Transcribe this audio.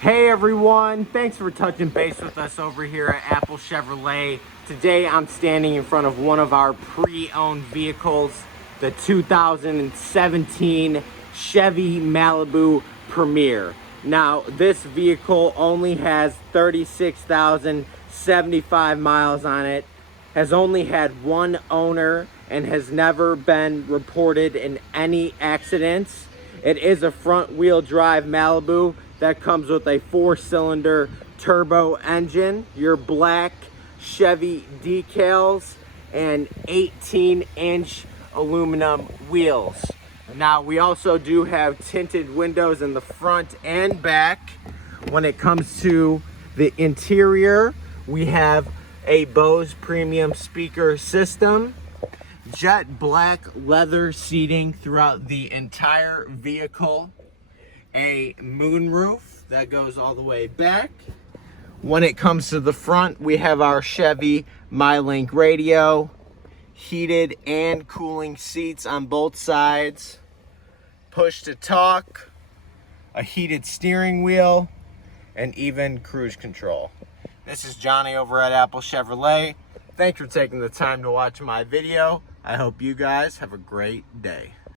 Hey everyone, thanks for touching base with us over here at Apple Chevrolet. Today I'm standing in front of one of our pre-owned vehicles, the 2017 Chevy Malibu Premier. Now this vehicle only has 36,075 miles on it, has only had one owner, and has never been reported in any accidents. It is a front wheel drive Malibu that comes with a 4-cylinder turbo engine, your black Chevy decals, and 18-inch aluminum wheels. Now we also do have tinted windows in the front and back. When it comes to the interior, we have a Bose premium speaker system, jet black leather seating throughout the entire vehicle, a moonroof that goes all the way back. When it comes to the front, we have our Chevy MyLink radio, heated and cooling seats on both sides, push to talk, a heated steering wheel, and even cruise control. This is Johnny over at Apple Chevrolet. Thanks for taking the time to watch my video. I hope you guys have a great day.